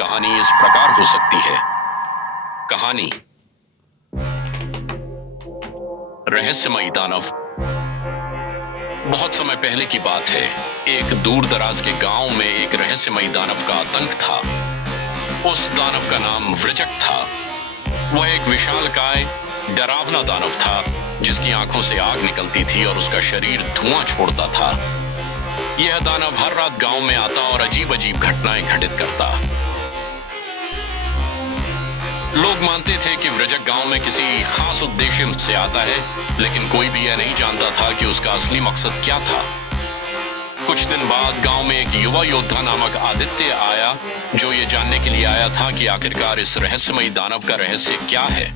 कहानी इस प्रकार हो सकती है। कहानी रहस्यमयी दानव। बहुत समय पहले की बात है। एक दूर दराज के गांव में एक रहस्यमयी दानव का आतंक था। उस दानव का नाम वृचक था। वह एक विशालकाय डरावना दानव था जिसकी आंखों से आग निकलती थी और उसका शरीर धुआं छोड़ता था। यह दानव हर रात गांव में आता और अजीब अजीब घटनाएं घटित करता। लोग मानते थे कि वृचक गांव में किसी खास उद्देश्य से आता है, लेकिन कोई भी यह नहीं जानता था कि उसका असली मकसद क्या था। कुछ दिन बाद गांव में एक युवा योद्धा नामक आदित्य आया, जो ये जानने के लिए आया था कि आखिरकार इस रहस्यमयी दानव का रहस्य क्या है।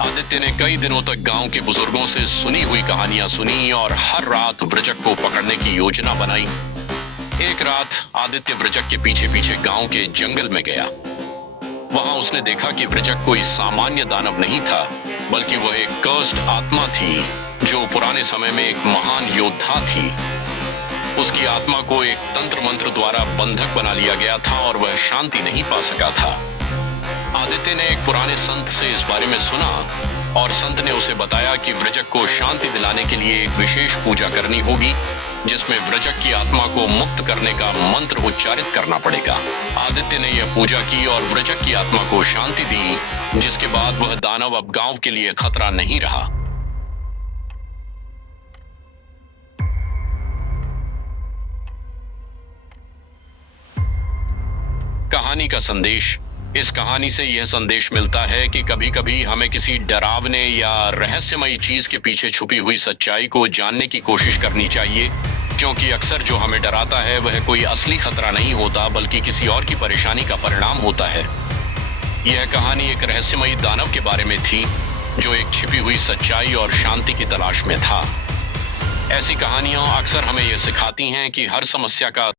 आदित्य ने कई दिनों तक गांव के बुजुर्गों से सुनी हुई कहानियां सुनी और हर रात वृचक को पकड़ने की योजना बनाई। एक रात आदित्य वृचक के पीछे पीछे गांव के जंगल में गया। वहां उसने देखा कि वृचक कोई सामान्य दानव नहीं था, बल्कि वह एक कर्स्ड आत्मा थी जो पुराने समय में एक महान योद्धा थी। उसकी आत्मा को एक तंत्र मंत्र द्वारा बंधक बना लिया गया था और वह शांति नहीं पा सका था। आदित्य ने एक पुराने संत से इस बारे में सुना और संत ने उसे बताया कि वृचक को शांति दिलाने के लिए एक विशेष पूजा करनी होगी, जिसमें वृचक की आत्मा को मुक्त करने का मंत्र उच्चारित करना पड़ेगा। आदित्य ने यह पूजा की और वृचक की आत्मा को शांति दी, जिसके बाद वह दानव अब गांव के लिए खतरा नहीं रहा। कहानी का संदेश। इस कहानी से यह संदेश मिलता है कि कभी कभी हमें किसी डरावने या रहस्यमयी चीज के पीछे छुपी हुई सच्चाई को जानने की कोशिश करनी चाहिए, क्योंकि अक्सर जो हमें डराता है वह कोई असली खतरा नहीं होता, बल्कि किसी और की परेशानी का परिणाम होता है। यह कहानी एक रहस्यमयी दानव के बारे में थी जो एक छिपी हुई सच्चाई और शांति की तलाश में था। ऐसी कहानियां अक्सर हमें यह सिखाती हैं कि हर समस्या का